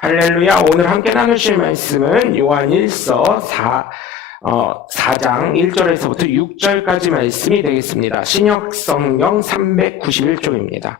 할렐루야. 오늘 함께 나누실 말씀은 요한일서 4장 1절에서부터 6절까지 말씀이 되겠습니다. 신약성경 391쪽입니다.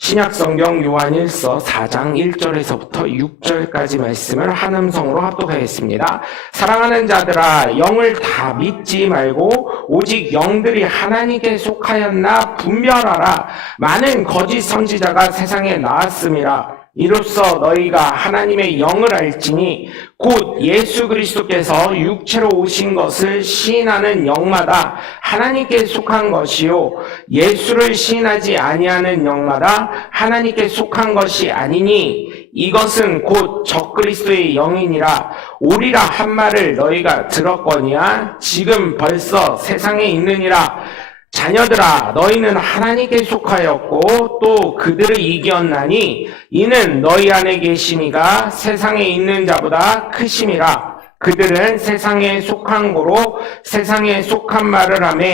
신약성경 요한일서 4장 1절에서부터 6절까지 말씀을 한 음성으로 합독하겠습니다. 사랑하는 자들아, 영을 다 믿지 말고 오직 영들이 하나님께 속하였나 분별하라. 많은 거짓 선지자가 세상에 나왔음이라. 이로써 너희가 하나님의 영을 알지니 곧 예수 그리스도께서 육체로 오신 것을 시인하는 영마다 하나님께 속한 것이요 예수를 시인하지 아니하는 영마다 하나님께 속한 것이 아니니 이것은 곧 적그리스도의 영이니라. 오리라 한 말을 너희가 들었거니와 지금 벌써 세상에 있느니라. 자녀들아, 너희는 하나님께 속하였고 또 그들을 이겼나니 이는 너희 안에 계심이가 세상에 있는 자보다 크심이라. 그들은 세상에 속한 고로 세상에 속한 말을 하며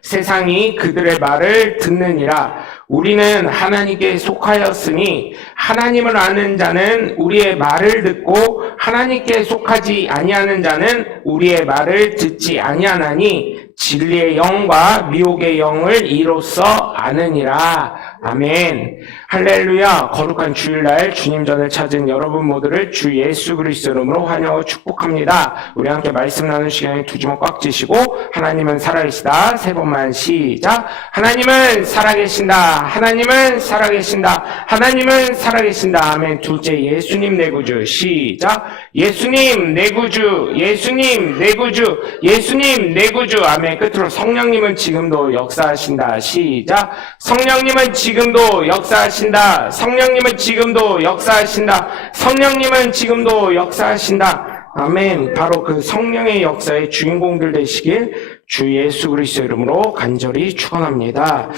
세상이 그들의 말을 듣느니라. 우리는 하나님께 속하였으니 하나님을 아는 자는 우리의 말을 듣고 하나님께 속하지 아니하는 자는 우리의 말을 듣지 아니하나니 진리의 영과 미혹의 영을 이로써 아느니라. 아멘. 할렐루야. 거룩한 주일날 주님전을 찾은 여러분 모두를 주 예수 그리스도 이름으로 환영하고 축복합니다. 우리 함께 말씀 나누는 시간에 두 주먹 꽉 쥐시고 하나님은 살아계시다. 세 번만 시작. 하나님은 살아계신다. 하나님은 살아계신다. 하나님은 살아계신다. 아멘. 둘째, 예수님 내 구주. 시작. 예수님 내 구주. 예수님 내 구주. 예수님 내 구주. 아멘. 끝으로 성령님은 지금도 역사하신다. 시작. 성령님은 지금도 역사하신다. 성령님은 지금도 역사하신다. 성령님은 지금도 역사하신다. 아멘. 바로 그 성령의 역사의 주인공들 되시길 주 예수 그리스도 이름으로 간절히 축원합니다.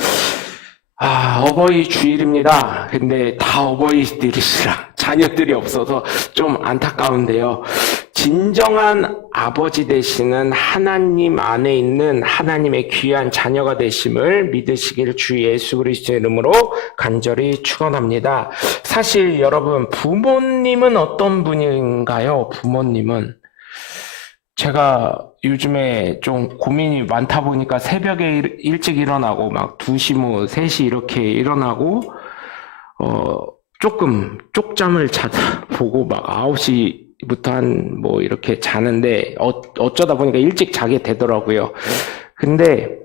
어버이 주일입니다. 근데 다 어버이들이시라 자녀들이 없어서 좀 안타까운데요. 진정한 아버지 되시는 하나님 안에 있는 하나님의 귀한 자녀가 되심을 믿으시길 주 예수 그리스도의 이름으로 간절히 축원합니다. 사실 여러분, 부모님은 어떤 분인가요? 부모님은 제가 요즘에 좀 고민이 많다 보니까 새벽에 일찍 일어나고 막 2시 뭐 3시 이렇게 일어나고 조금 쪽잠을 자다 보고 막 9시부터 한 뭐 이렇게 자는데 어쩌다 보니까 일찍 자게 되더라고요. 근데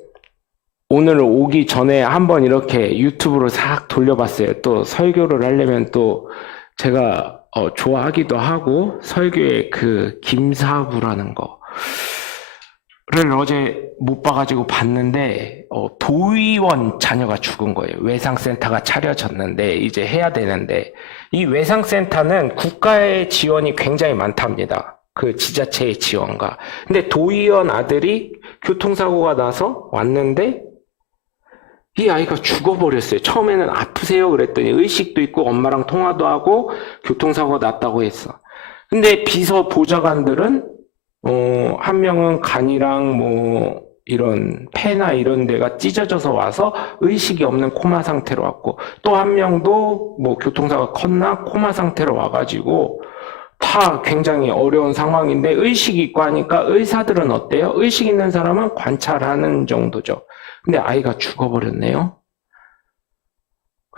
오늘 오기 전에 한번 이렇게 유튜브로 싹 돌려봤어요. 또 설교를 하려면 또 제가 좋아하기도 하고 설교의 그 김사부라는 거를 어제 못 봐가지고 봤는데 도의원 자녀가 죽은 거예요. 외상센터가 차려졌는데 이제 해야 되는데 이 외상센터는 국가의 지원이 굉장히 많답니다. 그 지자체의 지원과. 근데 도의원 아들이 교통사고가 나서 왔는데 이 아이가 죽어버렸어요. 처음에는 아프세요 그랬더니 의식도 있고 엄마랑 통화도 하고 교통사고가 났다고 했어. 근데 비서 보좌관들은 한 명은 간이랑 뭐 이런 폐나 이런 데가 찢어져서 와서 의식이 없는 코마 상태로 왔고 또 한 명도 뭐 교통사고가 컸나 코마 상태로 와가지고 다 굉장히 어려운 상황인데 의식이 있고 하니까 의사들은 어때요? 의식 있는 사람은 관찰하는 정도죠. 근데 아이가 죽어버렸네요.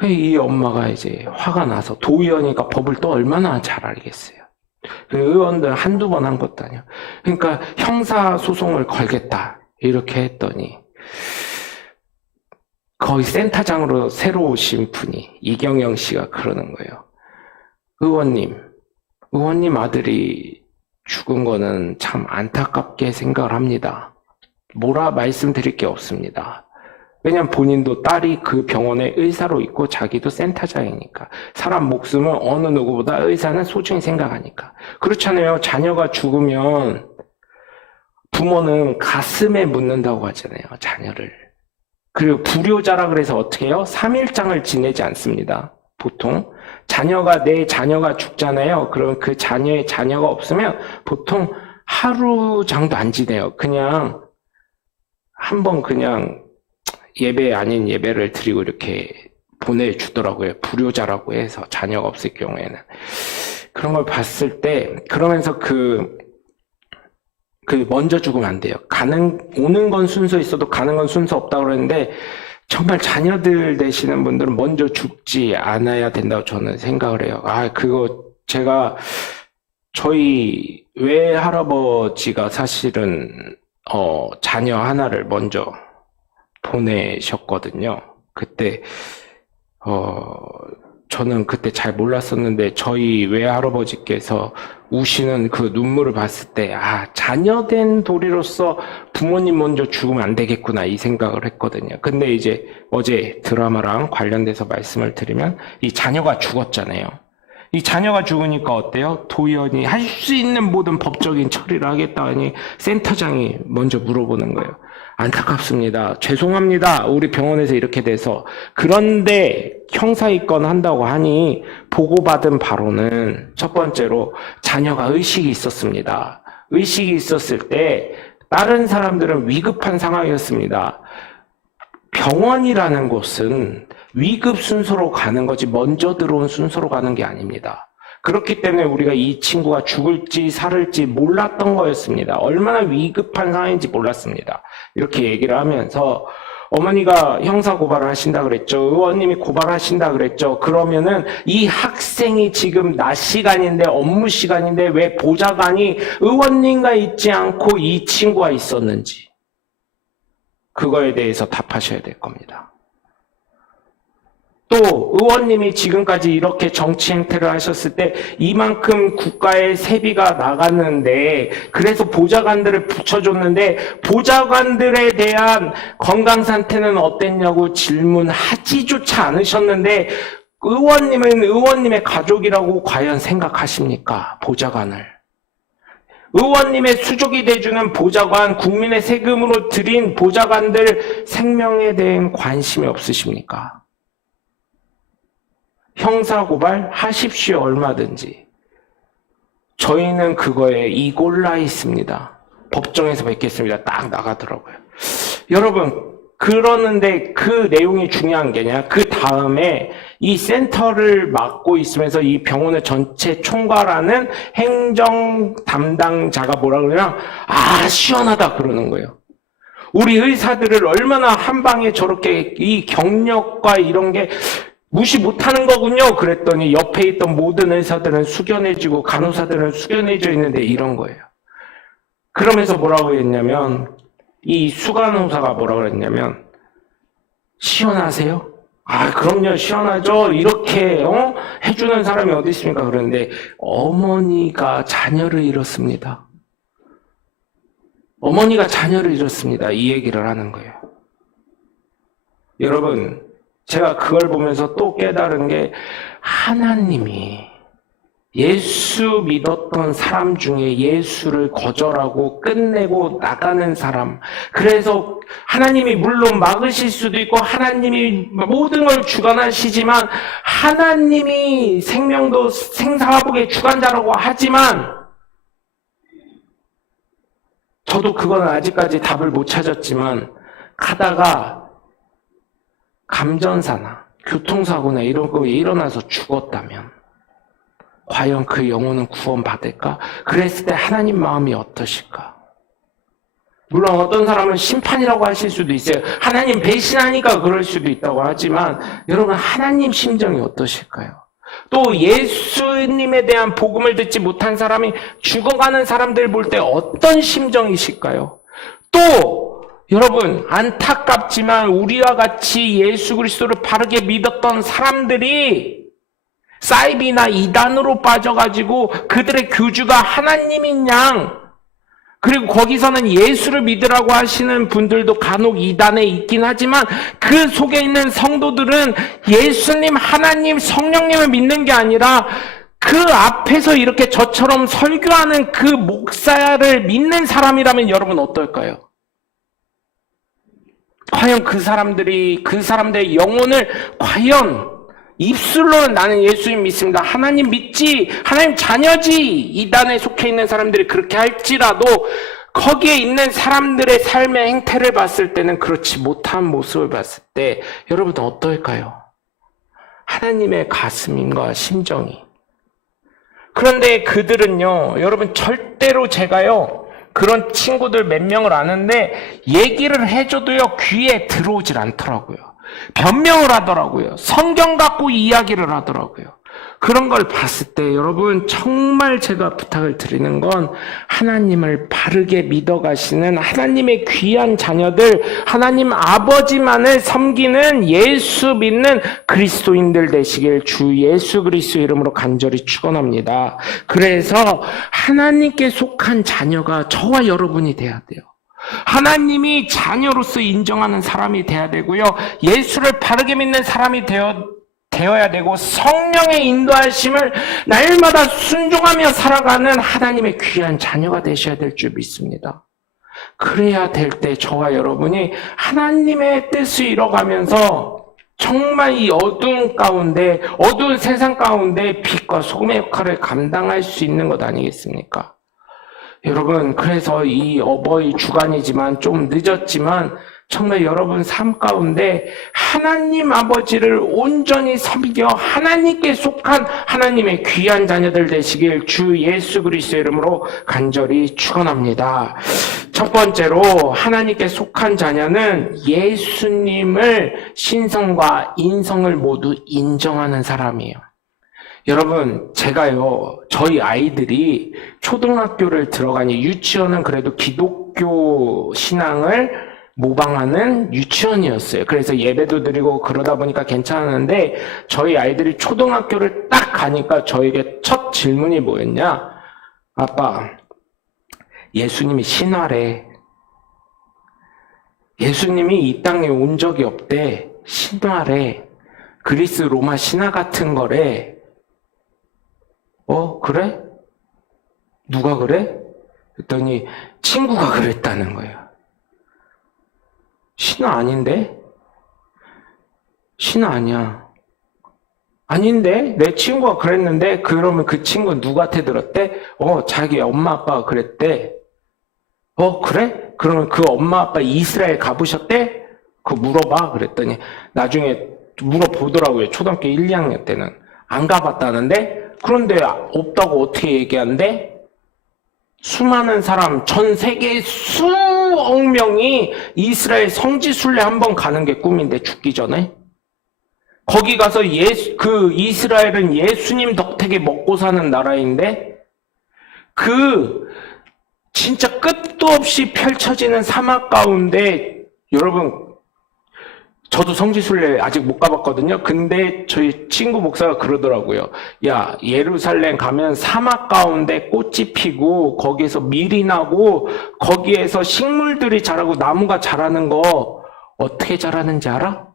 이 엄마가 이제 화가 나서 도의원이니까 법을 또 얼마나 잘 알겠어요. 의원들 한두 번 한 것도 아니야. 그러니까 형사소송을 걸겠다 이렇게 했더니 거의 센터장으로 새로 오신 분이 이경영 씨가 그러는 거예요. 의원님 아들이 죽은 거는 참 안타깝게 생각을 합니다. 뭐라 말씀드릴 게 없습니다. 왜냐면 본인도 딸이 그 병원에 의사로 있고 자기도 센터장이니까. 사람 목숨을 어느 누구보다 의사는 소중히 생각하니까. 그렇잖아요. 자녀가 죽으면 부모는 가슴에 묻는다고 하잖아요. 자녀를. 그리고 불효자라 그래서 어떻게 해요? 3일장을 지내지 않습니다. 보통. 내 자녀가 죽잖아요. 그럼 그 자녀의 자녀가 없으면 보통 하루 정도 안 지내요. 그냥 한번 그냥 예배 아닌 예배를 드리고 이렇게 보내주더라고요. 불효자라고 해서 자녀가 없을 경우에는. 그런 걸 봤을 때, 그러면서 먼저 죽으면 안 돼요. 오는 건 순서 있어도 가는 건 순서 없다고 그러는데, 정말 자녀들 되시는 분들은 먼저 죽지 않아야 된다고 저는 생각을 해요. 그거 제가, 저희 외할아버지가 사실은, 자녀 하나를 먼저 보내셨거든요. 그때, 저는 그때 잘 몰랐었는데 저희 외할아버지께서 우시는 그 눈물을 봤을 때 자녀된 도리로서 부모님 먼저 죽으면 안 되겠구나 이 생각을 했거든요. 근데 이제 어제 드라마랑 관련돼서 말씀을 드리면 이 자녀가 죽었잖아요. 이 자녀가 죽으니까 어때요? 도의원이 할 수 있는 모든 법적인 처리를 하겠다니 센터장이 먼저 물어보는 거예요. 안타깝습니다. 죄송합니다. 우리 병원에서 이렇게 돼서. 그런데 형사입건 한다고 하니 보고받은 바로는 첫 번째로 자녀가 의식이 있었습니다. 의식이 있었을 때 다른 사람들은 위급한 상황이었습니다. 병원이라는 곳은 위급 순서로 가는 거지 먼저 들어온 순서로 가는 게 아닙니다. 그렇기 때문에 우리가 이 친구가 죽을지 살을지 몰랐던 거였습니다. 얼마나 위급한 상황인지 몰랐습니다. 이렇게 얘기를 하면서 어머니가 형사 고발을 하신다 그랬죠. 의원님이 고발하신다 그랬죠. 그러면은 이 학생이 지금 낮 시간인데 업무 시간인데 왜 보좌관이 의원님과 있지 않고 이 친구가 있었는지 그거에 대해서 답하셔야 될 겁니다. 또 의원님이 지금까지 이렇게 정치 행태를 하셨을 때 이만큼 국가에 세비가 나갔는데 그래서 보좌관들을 붙여줬는데 보좌관들에 대한 건강 상태는 어땠냐고 질문하지조차 않으셨는데 의원님은 의원님의 가족이라고 과연 생각하십니까? 보좌관을. 의원님의 수족이 돼주는 보좌관, 국민의 세금으로 들인 보좌관들 생명에 대한 관심이 없으십니까? 형사고발 하십시오, 얼마든지. 저희는 그거에 이골라 있습니다. 법정에서 뵙겠습니다. 딱 나가더라고요. 여러분, 그러는데 그 내용이 중요한 게 아니라 그 다음에 이 센터를 맡고 있으면서 이 병원을 전체 총괄하는 행정 담당자가 뭐라 그러냐? 시원하다 그러는 거예요. 우리 의사들을 얼마나 한 방에 저렇게 이 경력과 이런 게 무시 못하는 거군요. 그랬더니 옆에 있던 모든 의사들은 숙연해지고 간호사들은 숙연해져 있는데 이런 거예요. 그러면서 뭐라고 했냐면 이 수간호사가 뭐라고 그랬냐면 시원하세요? 그럼요. 시원하죠. 이렇게 해주는 사람이 어디 있습니까? 그런데 어머니가 자녀를 잃었습니다. 어머니가 자녀를 잃었습니다. 이 얘기를 하는 거예요. 여러분, 제가 그걸 보면서 또 깨달은 게 하나님이 예수 믿었던 사람 중에 예수를 거절하고 끝내고 나가는 사람. 그래서 하나님이 물론 막으실 수도 있고 하나님이 모든 걸 주관하시지만 하나님이 생명도 생사화복의 주관자라고 하지만 저도 그건 아직까지 답을 못 찾았지만 가다가 감전사나 교통사고나 이런 거 일어나서 죽었다면 과연 그 영혼은 구원받을까? 그랬을 때 하나님 마음이 어떠실까? 물론 어떤 사람은 심판이라고 하실 수도 있어요. 하나님 배신하니까 그럴 수도 있다고 하지만 여러분 하나님 심정이 어떠실까요? 또 예수님에 대한 복음을 듣지 못한 사람이 죽어가는 사람들 볼 때 어떤 심정이실까요? 또 여러분 안타깝지만 우리와 같이 예수 그리스도를 바르게 믿었던 사람들이 사이비나 이단으로 빠져가지고 그들의 교주가 하나님인 양 그리고 거기서는 예수를 믿으라고 하시는 분들도 간혹 이단에 있긴 하지만 그 속에 있는 성도들은 예수님, 하나님, 성령님을 믿는 게 아니라 그 앞에서 이렇게 저처럼 설교하는 그 목사를 믿는 사람이라면 여러분 어떨까요? 과연 그 사람들의 영혼을 과연 입술로는 나는 예수님 믿습니다. 하나님 믿지. 하나님 자녀지. 이단에 속해 있는 사람들이 그렇게 할지라도 거기에 있는 사람들의 삶의 행태를 봤을 때는 그렇지 못한 모습을 봤을 때 여러분 어떨까요? 하나님의 가슴과 심정이. 그런데 그들은요, 여러분 절대로 제가요, 그런 친구들 몇 명을 아는데 얘기를 해줘도요, 귀에 들어오질 않더라고요. 변명을 하더라고요. 성경 갖고 이야기를 하더라고요. 그런 걸 봤을 때 여러분 정말 제가 부탁을 드리는 건 하나님을 바르게 믿어가시는 하나님의 귀한 자녀들, 하나님 아버지만을 섬기는 예수 믿는 그리스도인들 되시길 주 예수 그리스도 이름으로 간절히 축원합니다. 그래서 하나님께 속한 자녀가 저와 여러분이 돼야 돼요. 하나님이 자녀로서 인정하는 사람이 돼야 되고요. 예수를 바르게 믿는 사람이 되어야 되고 성령의 인도하심을 날마다 순종하며 살아가는 하나님의 귀한 자녀가 되셔야 될 줄 믿습니다. 그래야 될 때 저와 여러분이 하나님의 뜻을 이뤄가면서 정말 이 어두운 가운데, 어두운 세상 가운데 빛과 소금의 역할을 감당할 수 있는 것 아니겠습니까? 여러분, 그래서 이 어버이 주간이지만 좀 늦었지만 정말 여러분 삶 가운데 하나님 아버지를 온전히 섬겨 하나님께 속한 하나님의 귀한 자녀들 되시길 주 예수 그리스도의 이름으로 간절히 축원합니다. 첫 번째로 하나님께 속한 자녀는 예수님을 신성과 인성을 모두 인정하는 사람이에요. 여러분, 제가요, 저희 아이들이 초등학교를 들어가니 유치원은 그래도 기독교 신앙을 모방하는 유치원이었어요. 그래서 예배도 드리고 그러다 보니까 괜찮았는데 저희 아이들이 초등학교를 딱 가니까 저에게 첫 질문이 뭐였냐? 아빠, 예수님이 신화래. 예수님이 이 땅에 온 적이 없대. 신화래. 그리스 로마 신화 같은 거래. 그래? 누가 그래? 그랬더니 친구가 그랬다는 거예요. 신화 아닌데? 신화 아니야. 아닌데? 내 친구가 그랬는데? 그러면 그 친구는 누구한테 들었대? 자기 엄마 아빠가 그랬대. 그래? 그러면 그 엄마 아빠 이스라엘 가보셨대? 그거 물어봐. 그랬더니 나중에 물어보더라고요. 초등학교 1, 2학년 때는. 안 가봤다는데? 그런데 없다고 어떻게 얘기한대? 수많은 사람, 전 세계 수억 명이 이스라엘 성지순례 한번 가는 게 꿈인데 죽기 전에 거기 가서 그 이스라엘은 예수님 덕택에 먹고 사는 나라인데 진짜 끝도 없이 펼쳐지는 사막 가운데 여러분 저도 성지순례 아직 못 가봤거든요. 근데 저희 친구 목사가 그러더라고요. 야, 예루살렘 가면 사막 가운데 꽃이 피고 거기에서 밀이 나고 거기에서 식물들이 자라고 나무가 자라는 거 어떻게 자라는지 알아?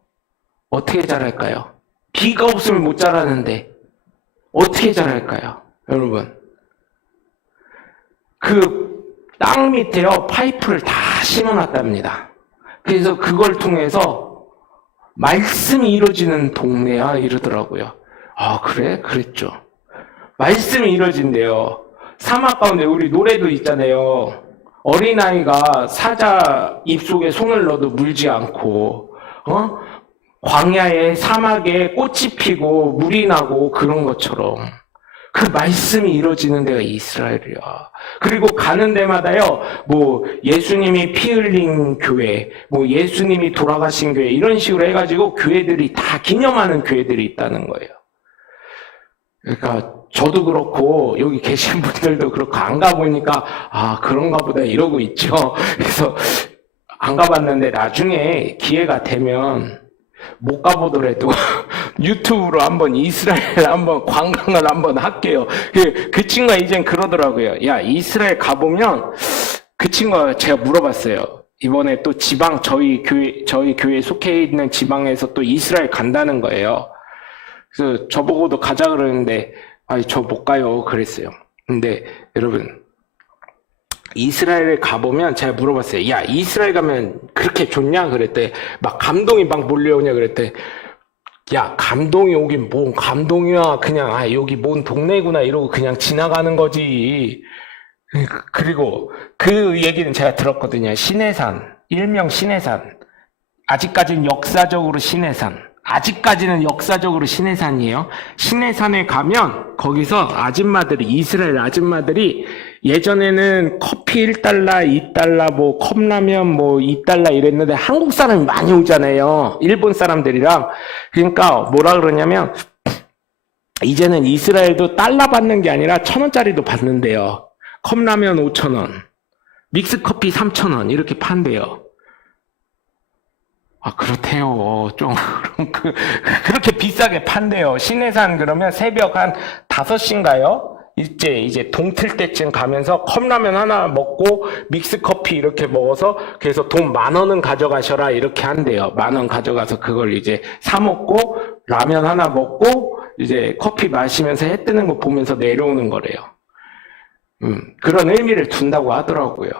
어떻게 자랄까요? 비가 없으면 못 자라는데 어떻게 자랄까요? 여러분, 그 땅 밑에요 파이프를 다 심어놨답니다. 그래서 그걸 통해서 말씀이 이루어지는 동네야 이러더라고요. 아, 그래? 그랬죠. 말씀이 이루어진대요. 사막 가운데 우리 노래도 있잖아요. 어린아이가 사자 입속에 손을 넣어도 물지 않고 광야에 사막에 꽃이 피고 물이 나고 그런 것처럼 그 말씀이 이루어지는 데가 이스라엘이야. 그리고 가는 데마다요, 예수님이 피 흘린 교회, 예수님이 돌아가신 교회, 이런 식으로 해가지고 교회들이 다 기념하는 교회들이 있다는 거예요. 그러니까 저도 그렇고, 여기 계신 분들도 그렇고, 안 가보니까, 그런가 보다 이러고 있죠. 그래서 안 가봤는데 나중에 기회가 되면 못 가보더라도 유튜브로 한번 이스라엘 한번 관광을 한번 할게요. 그 친구가 이젠 그러더라고요. 야, 이스라엘 가보면 그 친구가 제가 물어봤어요. 이번에 또 지방 저희 교회 속해 있는 지방에서 또 이스라엘 간다는 거예요. 그래서 저보고도 가자 그러는데 저 못 가요 그랬어요. 근데 여러분 이스라엘에 가보면 제가 물어봤어요. 야, 이스라엘 가면 그렇게 좋냐? 그랬대. 막 감동이 막 몰려오냐? 그랬대. 야, 감동이 오긴 뭔 감동이야. 그냥 여기 뭔 동네구나 이러고 그냥 지나가는 거지. 그리고 그 얘기는 제가 들었거든요. 시내산, 일명 시내산. 아직까지는 역사적으로 시내산. 아직까지는 역사적으로 시내산이에요. 시내산에 가면 거기서 아줌마들이, 이스라엘 아줌마들이 예전에는 커피 1달러, 2달러, 뭐 컵라면 뭐 2달러 이랬는데 한국 사람이 많이 오잖아요. 일본 사람들이랑. 그러니까 뭐라 그러냐면 이제는 이스라엘도 달러 받는 게 아니라 1,000원짜리도 받는데요. 컵라면 5,000원, 믹스커피 3,000원 이렇게 판대요. 아, 그렇대요. 좀, 그렇게 비싸게 판대요. 신해산 그러면 새벽 한 5시인가요? 이제 동틀 때쯤 가면서 컵라면 하나 먹고 믹스커피 이렇게 먹어서 그래서 돈 10,000원은 가져가셔라 이렇게 한대요. 10,000원 가져가서 그걸 이제 사먹고 라면 하나 먹고 이제 커피 마시면서 해 뜨는 거 보면서 내려오는 거래요. 그런 의미를 둔다고 하더라고요.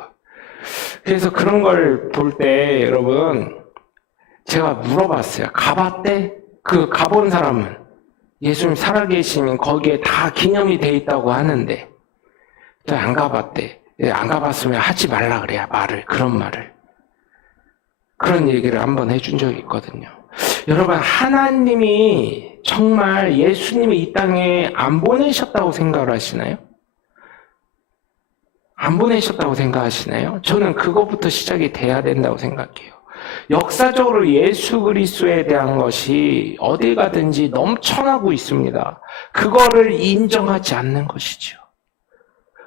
그래서 그런 걸 볼 때 여러분 제가 물어봤어요. 가봤대? 그 가본 사람은 예수님 살아계시면 거기에 다 기념이 돼 있다고 하는데 안 가봤대. 안 가봤으면 하지 말라 그래야 그런 말을. 그런 얘기를 한번 해준 적이 있거든요. 여러분 하나님이 정말 예수님이 이 땅에 안 보내셨다고 생각을 하시나요? 안 보내셨다고 생각하시나요? 저는 그것부터 시작이 돼야 된다고 생각해요. 역사적으로 예수 그리스도에 대한 것이 어디 가든지 넘쳐나고 있습니다. 그거를 인정하지 않는 것이죠.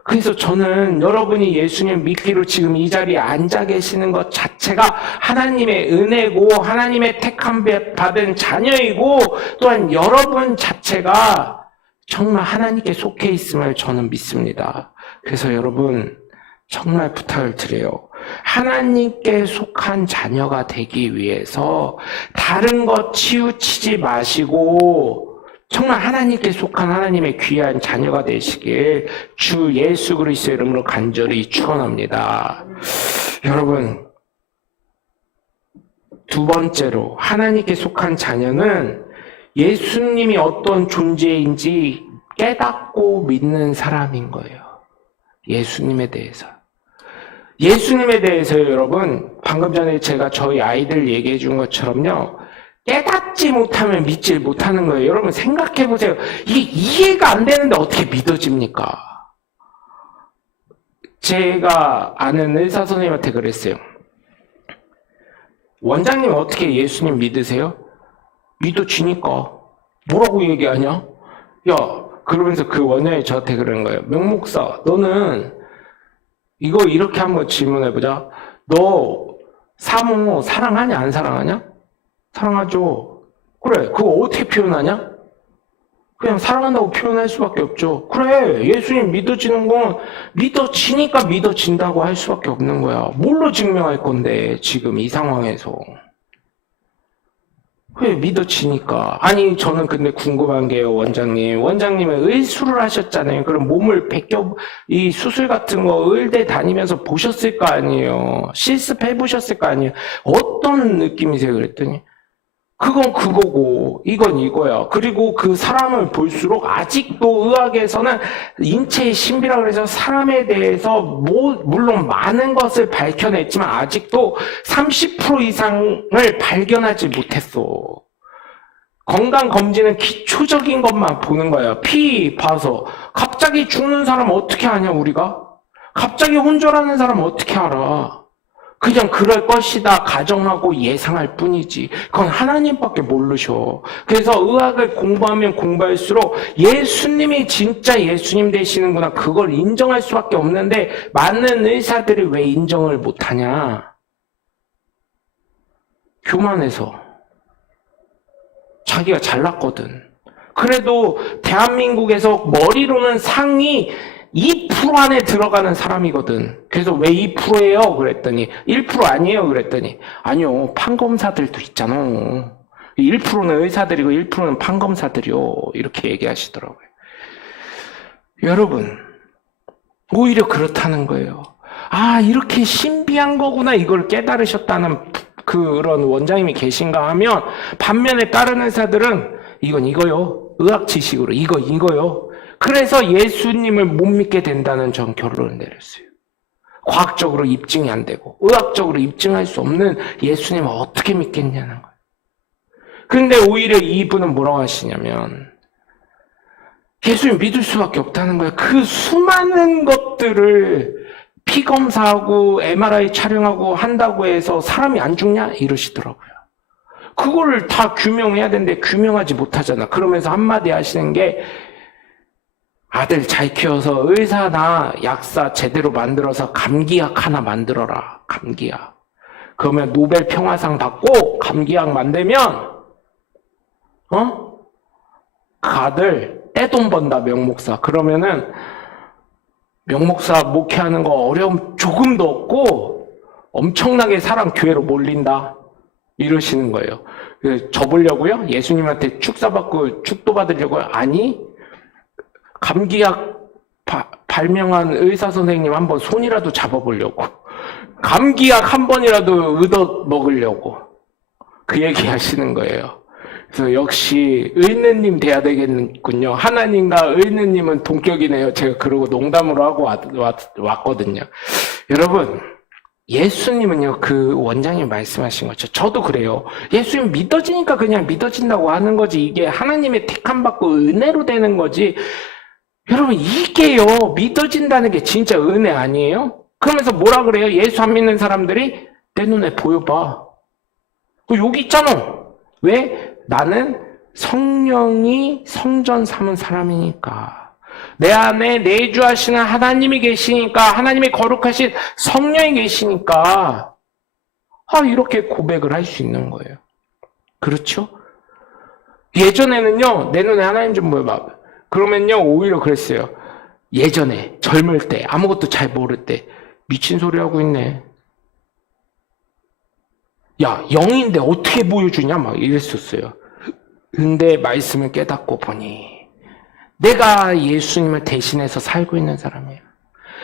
그래서 저는 여러분이 예수님 믿기로 지금 이 자리에 앉아 계시는 것 자체가 하나님의 은혜고 하나님의 택함 받은 자녀이고 또한 여러분 자체가 정말 하나님께 속해 있음을 저는 믿습니다. 그래서 여러분 정말 부탁을 드려요. 하나님께 속한 자녀가 되기 위해서 다른 것 치우치지 마시고 정말 하나님께 속한 하나님의 귀한 자녀가 되시길 주 예수 그리스도의 이름으로 간절히 축원합니다. 여러분, 두 번째로 하나님께 속한 자녀는 예수님이 어떤 존재인지 깨닫고 믿는 사람인 거예요. 예수님에 대해서. 예수님에 대해서요, 여러분, 방금 전에 제가 저희 아이들 얘기해 준 것처럼요, 깨닫지 못하면 믿지 못하는 거예요. 여러분 생각해 보세요. 이게 이해가 안 되는데 어떻게 믿어집니까? 제가 아는 의사 선생님한테 그랬어요. 원장님 어떻게 예수님 믿으세요? 믿어지니까. 뭐라고 얘기하냐? 야, 그러면서 그 원장이 저한테 그러는 거예요. 명목사, 너는 이거 이렇게 한번 질문해보자. 너 사모 사랑하냐 안 사랑하냐? 사랑하죠. 그래, 그거 어떻게 표현하냐? 그냥 사랑한다고 표현할 수밖에 없죠. 그래, 예수님 믿어지는 건 믿어지니까 믿어진다고 할 수밖에 없는 거야. 뭘로 증명할 건데 지금 이 상황에서. 왜 믿어지니까. 아니 저는 근데 궁금한 게요, 원장님. 원장님은 의수를 하셨잖아요. 그럼 몸을 이 수술 같은 거 의대 다니면서 보셨을 거 아니에요. 실습해 보셨을 거 아니에요. 어떤 느낌이세요? 그랬더니 그건 그거고 이건 이거야. 그리고 그 사람을 볼수록 아직도 의학에서는 인체의 신비라 그래서 사람에 대해서 물론 많은 것을 밝혀냈지만 아직도 30% 이상을 발견하지 못했어. 건강검진은 기초적인 것만 보는 거야. 피 봐서. 갑자기 죽는 사람 어떻게 아냐 우리가? 갑자기 혼절하는 사람 어떻게 알아? 그냥 그럴 것이다 가정하고 예상할 뿐이지. 그건 하나님밖에 모르셔. 그래서 의학을 공부하면 공부할수록 예수님이 진짜 예수님 되시는구나 그걸 인정할 수밖에 없는데 많은 의사들이 왜 인정을 못하냐? 교만해서. 자기가 잘났거든. 그래도 대한민국에서 머리로는 상위 2% 안에 들어가는 사람이거든. 그래서 왜 2%예요? 그랬더니 1% 아니에요? 그랬더니 아니요, 판검사들도 있잖아. 1%는 의사들이고 1%는 판검사들이요. 이렇게 얘기하시더라고요. 여러분, 오히려 그렇다는 거예요. 아, 이렇게 신비한 거구나 이걸 깨달으셨다는 그런 원장님이 계신가 하면 반면에 다른 의사들은 이건 이거요. 의학 지식으로 이거요. 그래서 예수님을 못 믿게 된다는 전 결론을 내렸어요. 과학적으로 입증이 안 되고 의학적으로 입증할 수 없는 예수님을 어떻게 믿겠냐는 거예요. 그런데 오히려 이분은 뭐라고 하시냐면 예수님 믿을 수밖에 없다는 거예요. 그 수많은 것들을 피검사하고 MRI 촬영하고 한다고 해서 사람이 안 죽냐? 이러시더라고요. 그거를 다 규명해야 되는데 규명하지 못하잖아. 그러면서 한마디 하시는 게 아들 잘 키워서 의사나 약사 제대로 만들어서 감기약 하나 만들어라. 감기약. 그러면 노벨 평화상 받고 감기약 만들면 그 아들 떼돈 번다 명목사. 그러면은 명목사 목회하는 거 어려움 조금도 없고 엄청나게 사람 교회로 몰린다. 이러시는 거예요. 접으려고요? 예수님한테 축사받고 축도 받으려고요? 아니, 감기약 발명한 의사 선생님 한번 손이라도 잡아보려고. 감기약 한 번이라도 얻어 먹으려고. 그 얘기 하시는 거예요. 그래서 역시 의느님 돼야 되겠군요. 하나님과 의느님은 동격이네요. 제가 그러고 농담으로 하고 왔거든요. 여러분, 예수님은요, 그 원장님 말씀하신 것처럼 저도 그래요. 예수님 믿어지니까 그냥 믿어진다고 하는 거지. 이게 하나님의 택함 받고 은혜로 되는 거지. 여러분, 이게요, 믿어진다는 게 진짜 은혜 아니에요? 그러면서 뭐라 그래요? 예수 안 믿는 사람들이 내 눈에 보여봐. 여기 있잖아. 왜? 나는 성령이 성전 삼은 사람이니까. 내 안에 내주하시는 하나님이 계시니까, 하나님의 거룩하신 성령이 계시니까, 이렇게 고백을 할 수 있는 거예요. 그렇죠? 예전에는요, 내 눈에 하나님 좀 보여봐. 그러면요, 오히려 그랬어요. 예전에, 젊을 때, 아무것도 잘 모를 때, 미친 소리 하고 있네. 야, 영인데 어떻게 보여주냐? 막 이랬었어요. 근데 말씀을 깨닫고 보니, 내가 예수님을 대신해서 살고 있는 사람이에요.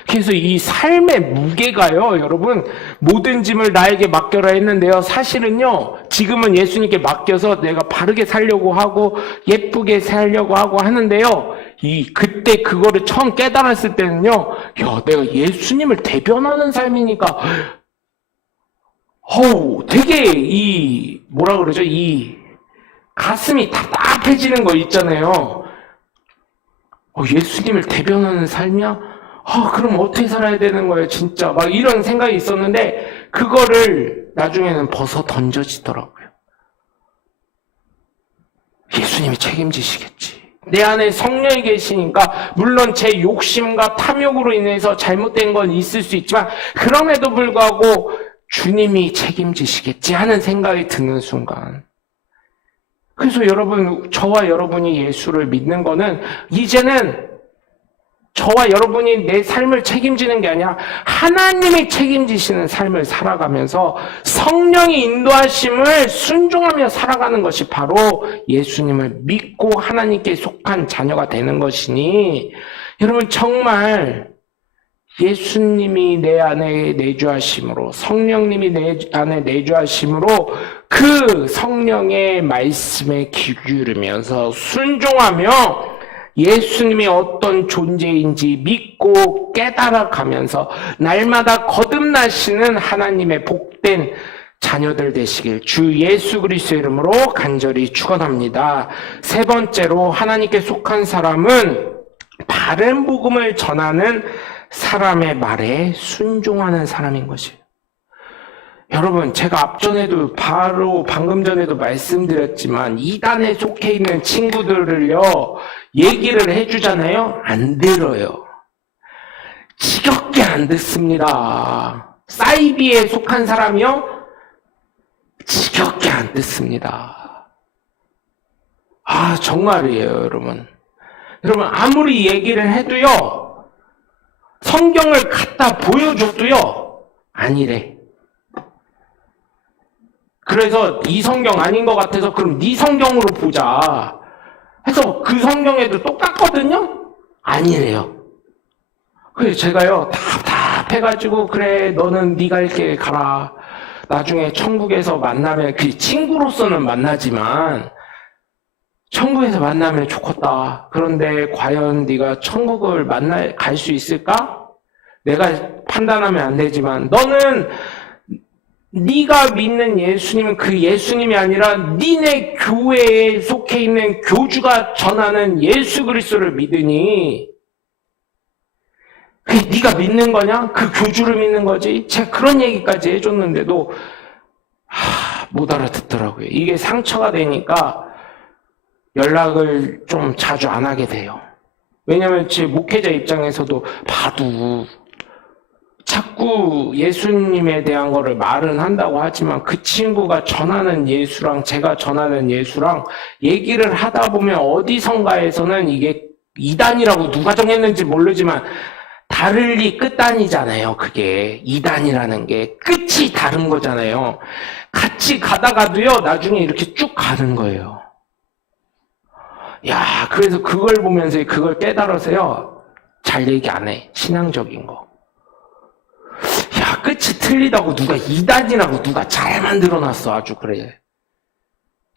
그래서 이 삶의 무게가요, 여러분, 모든 짐을 나에게 맡겨라 했는데요. 사실은요, 지금은 예수님께 맡겨서 내가 바르게 살려고 하고, 예쁘게 살려고 하고 하는데요. 그때 그거를 처음 깨달았을 때는요, 야, 내가 예수님을 대변하는 삶이니까, 되게 뭐라 그러죠? 가슴이 답답해지는 거 있잖아요. 예수님을 대변하는 삶이야? 그럼 어떻게 살아야 되는 거예요, 진짜? 막 이런 생각이 있었는데, 그거를 나중에는 벗어 던져지더라고요. 예수님이 책임지시겠지. 내 안에 성령이 계시니까, 물론 제 욕심과 탐욕으로 인해서 잘못된 건 있을 수 있지만, 그럼에도 불구하고 주님이 책임지시겠지 하는 생각이 드는 순간. 그래서 여러분, 저와 여러분이 예수를 믿는 거는 이제는 저와 여러분이 내 삶을 책임지는 게 아니라 하나님이 책임지시는 삶을 살아가면서 성령이 인도하심을 순종하며 살아가는 것이 바로 예수님을 믿고 하나님께 속한 자녀가 되는 것이니, 여러분 정말 예수님이 내 안에 내주하심으로, 성령님이 내 안에 내주하심으로 그 성령의 말씀에 귀 기울이면서 순종하며 예수님이 어떤 존재인지 믿고 깨달아가면서 날마다 거듭나시는 하나님의 복된 자녀들 되시길 주 예수 그리스도의 이름으로 간절히 축원합니다. 세 번째로, 하나님께 속한 사람은 바른 복음을 전하는 사람의 말에 순종하는 사람인 것이에요. 여러분, 제가 앞전에도 방금 전에도 말씀드렸지만 이단에 속해 있는 친구들을요, 얘기를 해주잖아요. 안 들어요. 지겹게 안 듣습니다. 사이비에 속한 사람이요, 지겹게 안 듣습니다. 정말이에요, 여러분. 여러분, 아무리 얘기를 해도요, 성경을 갖다 보여줘도요, 아니래. 그래서 이 성경 아닌 것 같아서 그럼 네 성경으로 보자 해서 그 성경에도 똑같거든요? 아니래요. 그래서 제가요, 답답해가지고, 그래, 너는 네가 이렇게 가라. 나중에 천국에서 만나면, 그 친구로서는 만나지만 천국에서 만나면 좋겠다. 그런데 과연 네가 천국을 갈 수 있을까? 내가 판단하면 안 되지만 너는 네가 믿는 예수님은 그 예수님이 아니라 니네 교회에 속해 있는 교주가 전하는 예수 그리스도를 믿으니 그게 네가 믿는 거냐? 그 교주를 믿는 거지? 제가 그런 얘기까지 해줬는데도 못 알아듣더라고요. 이게 상처가 되니까 연락을 좀 자주 안 하게 돼요. 왜냐면 제 목회자 입장에서도 봐도 자꾸 예수님에 대한 거를 말은 한다고 하지만 그 친구가 전하는 예수랑 제가 전하는 예수랑 얘기를 하다 보면 어디선가에서는 이게 이단이라고 누가 정했는지 모르지만 다를리 끝단이잖아요. 그게 이단이라는 게 끝이 다른 거잖아요. 같이 가다가도요 나중에 이렇게 쭉 가는 거예요. 야, 그래서 그걸 보면서 그걸 깨달아서요 잘 얘기 안 해. 신앙적인 거. 야, 끝이 틀리다고 누가 이단이라고 누가 잘 만들어놨어. 아주 그래.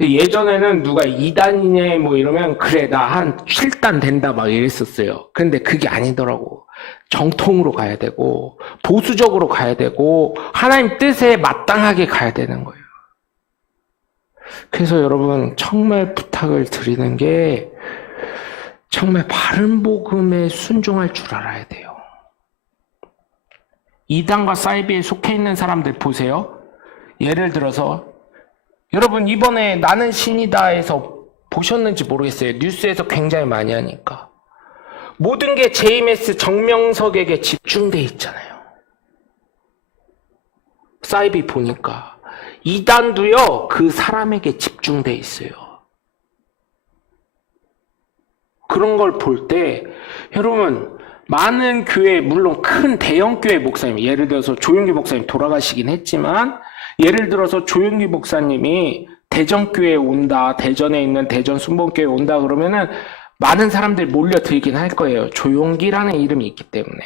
예전에는 누가 이단이냐 뭐 이러면 그래 나 한 7단 된다 막 이랬었어요. 근데 그게 아니더라고. 정통으로 가야 되고 보수적으로 가야 되고 하나님 뜻에 마땅하게 가야 되는 거예요. 그래서 여러분 정말 부탁을 드리는 게 정말 바른 복음에 순종할 줄 알아야 돼요. 이단과 사이비에 속해 있는 사람들 보세요. 예를 들어서 여러분 이번에 나는 신이다에서 보셨는지 모르겠어요. 뉴스에서 굉장히 많이 하니까 모든 게 JMS 정명석에게 집중돼 있잖아요. 사이비 보니까 이단도요 그 사람에게 집중돼 있어요. 그런 걸 볼 때 여러분 많은 교회, 물론 큰 대형 교회 목사님, 예를 들어서 조용기 목사님 돌아가시긴 했지만 예를 들어서 조용기 목사님이 대전교회에 온다, 대전에 있는 대전 순복교회에 온다 그러면은 많은 사람들이 몰려들긴 할 거예요. 조용기라는 이름이 있기 때문에.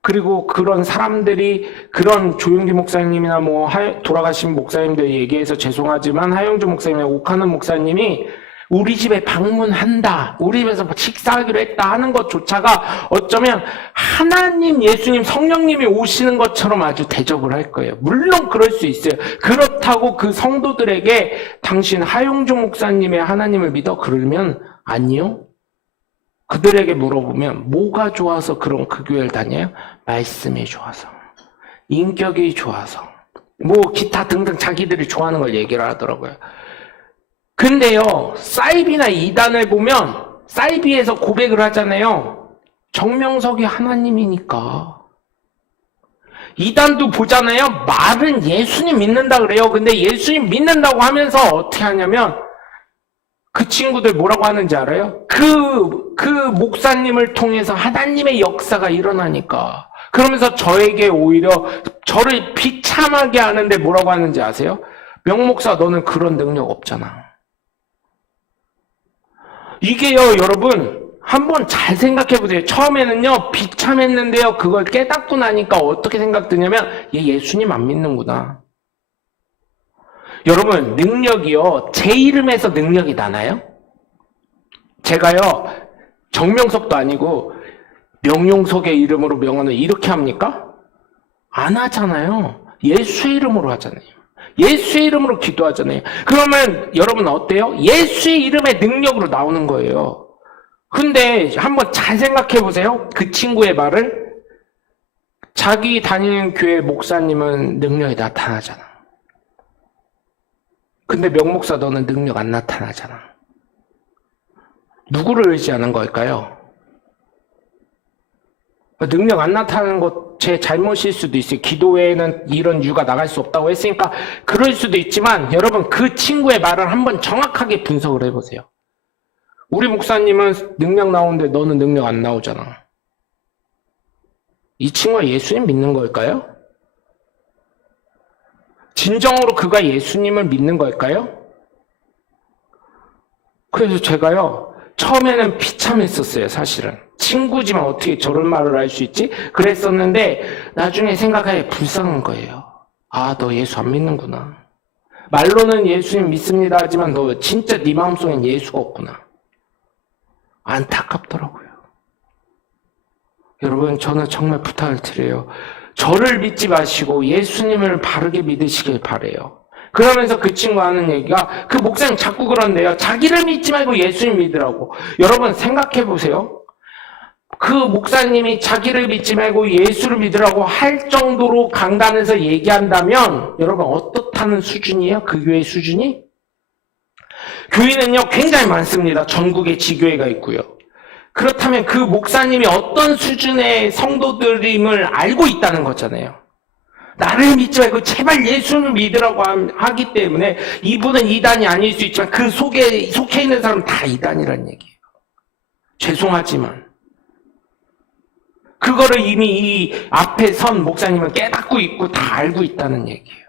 그리고 그런 사람들이 그런 조용기 목사님이나 뭐 돌아가신 목사님들 얘기해서 죄송하지만 하영주 목사님이나 옥하는 목사님이 우리 집에 방문한다, 우리 집에서 식사하기로 했다 하는 것조차가 어쩌면 하나님, 예수님, 성령님이 오시는 것처럼 아주 대접을 할 거예요. 물론 그럴 수 있어요. 그렇다고 그 성도들에게 당신 하영주 목사님의 하나님을 믿어? 그러면 아니요. 그들에게 물어보면 뭐가 좋아서 그런 그 교회를 다녀요? 말씀이 좋아서, 인격이 좋아서, 뭐 기타 등등 자기들이 좋아하는 걸 얘기를 하더라고요. 근데요, 사이비나 이단을 보면 사이비에서 고백을 하잖아요. 정명석이 하나님이니까. 이단도 보잖아요. 말은 예수님 믿는다 그래요. 근데 예수님 믿는다고 하면서 어떻게 하냐면 그 친구들 뭐라고 하는지 알아요? 그 목사님을 통해서 하나님의 역사가 일어나니까. 그러면서 저에게 오히려 저를 비참하게 하는데 뭐라고 하는지 아세요? 명목사 너는 그런 능력 없잖아. 이게요, 여러분, 한번 잘 생각해 보세요. 처음에는요, 비참했는데요, 그걸 깨닫고 나니까 어떻게 생각드냐면, 얘 예수님 안 믿는구나. 여러분, 능력이요, 제 이름에서 능력이 나나요? 제가요, 정명석도 아니고, 명용석의 이름으로 명언을 이렇게 합니까? 안 하잖아요. 예수의 이름으로 하잖아요. 예수의 이름으로 기도하잖아요. 그러면 여러분 어때요? 예수의 이름의 능력으로 나오는 거예요. 근데 한번 잘 생각해 보세요. 그 친구의 말을. 자기 다니는 교회 목사님은 능력이 나타나잖아. 근데 명목사 너는 능력 안 나타나잖아. 누구를 의지하는 걸까요? 능력 안 나타나는 것 제 잘못일 수도 있어요. 기도회에는 이런 이유가 나갈 수 없다고 했으니까 그럴 수도 있지만 여러분 그 친구의 말을 한번 정확하게 분석을 해보세요. 우리 목사님은 능력 나오는데 너는 능력 안 나오잖아. 이 친구가 예수님 믿는 걸까요? 진정으로 그가 예수님을 믿는 걸까요? 그래서 제가요 처음에는 비참했었어요. 사실은 친구지만 어떻게 저런 말을 할 수 있지? 그랬었는데 나중에 생각하기에 불쌍한 거예요. 아, 너 예수 안 믿는구나. 말로는 예수님 믿습니다 하지만 너 진짜 네 마음속엔 예수가 없구나. 안타깝더라고요. 여러분 저는 정말 부탁을 드려요. 저를 믿지 마시고 예수님을 바르게 믿으시길 바래요. 그러면서 그 친구가 하는 얘기가, 그 목사님 자꾸 그런데요. 자기를 믿지 말고 예수님 믿으라고. 여러분 생각해 보세요. 그 목사님이 자기를 믿지 말고 예수를 믿으라고 할 정도로 강단에서 얘기한다면 여러분 어떻다는 수준이에요? 그 교회 수준이? 교회는요 굉장히 많습니다. 전국에 지교회가 있고요. 그렇다면 그 목사님이 어떤 수준의 성도들임을 알고 있다는 거잖아요. 나를 믿지 말고 제발 예수를 믿으라고 하기 때문에 이분은 이단이 아닐 수 있지만 그 속에 속해 있는 사람은 다 이단이라는 얘기예요. 죄송하지만 그거를 이미 이 앞에 선 목사님은 깨닫고 있고 다 알고 있다는 얘기예요.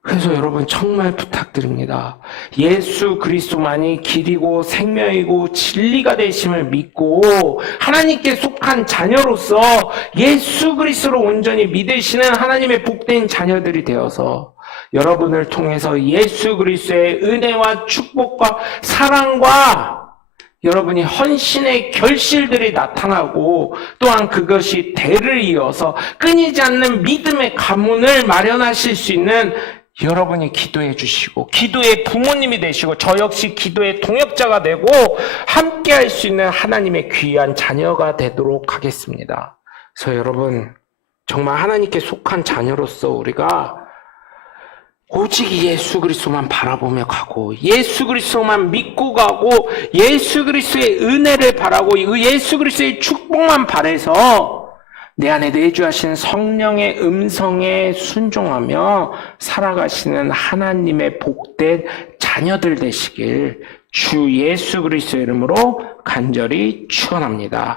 그래서 여러분 정말 부탁드립니다. 예수 그리스도만이 길이고 생명이고 진리가 되심을 믿고 하나님께 속한 자녀로서 예수 그리스도를 온전히 믿으시는 하나님의 복된 자녀들이 되어서 여러분을 통해서 예수 그리스도의 은혜와 축복과 사랑과 여러분이 헌신의 결실들이 나타나고 또한 그것이 대를 이어서 끊이지 않는 믿음의 가문을 마련하실 수 있는 여러분이 기도해 주시고 기도의 부모님이 되시고 저 역시 기도의 동역자가 되고 함께 할 수 있는 하나님의 귀한 자녀가 되도록 하겠습니다. 그래서 여러분 정말 하나님께 속한 자녀로서 우리가 오직 예수 그리스도만 바라보며 가고 예수 그리스도만 믿고 가고 예수 그리스도의 은혜를 바라고 예수 그리스도의 축복만 바라서 내 안에 내주하신 성령의 음성에 순종하며 살아가시는 하나님의 복된 자녀들 되시길 주 예수 그리스도의 이름으로 간절히 축원합니다.